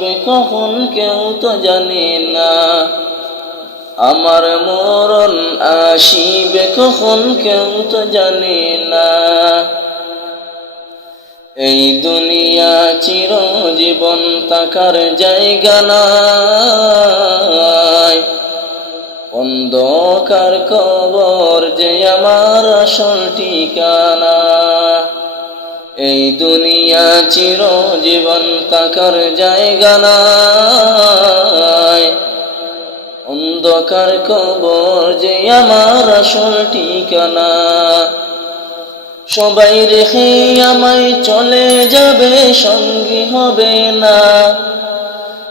আসিবে কখন কেউ তো জানে না। আমার মরণ আসিবে কখন কেউ তো জানে না। এই দুনিয়া চির জীবন তাকার জায়গা নাই। অন্ধকার কবর যে আমার আসল ঠিকানা। এই দুনিয়া চির জীবন তাকার জায়গা নাই। অন্ধকার কবর যে আমার আসল ঠিকানা। সবাই রেখে আমায় চলে যাবে, সঙ্গী হবে না।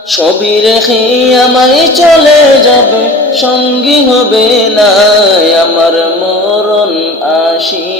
ছবি রেখে আমায় চলে যাবে, সঙ্গী হবে না। আমার মরণ আসিবে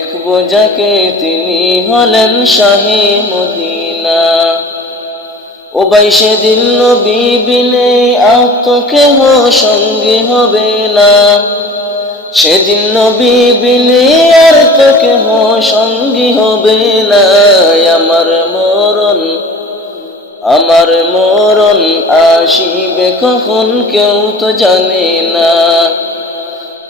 দেখব যাকে তিনি হলেন শাহে মদিনা। ও নবী বিনে আর তো কেহ সঙ্গে হবে না। সেদিন নবী বিনে আর তো কেহ সঙ্গী হবে না। আমার মরণ আমার মরণ আসিবে কখন কেউ তো জানে না।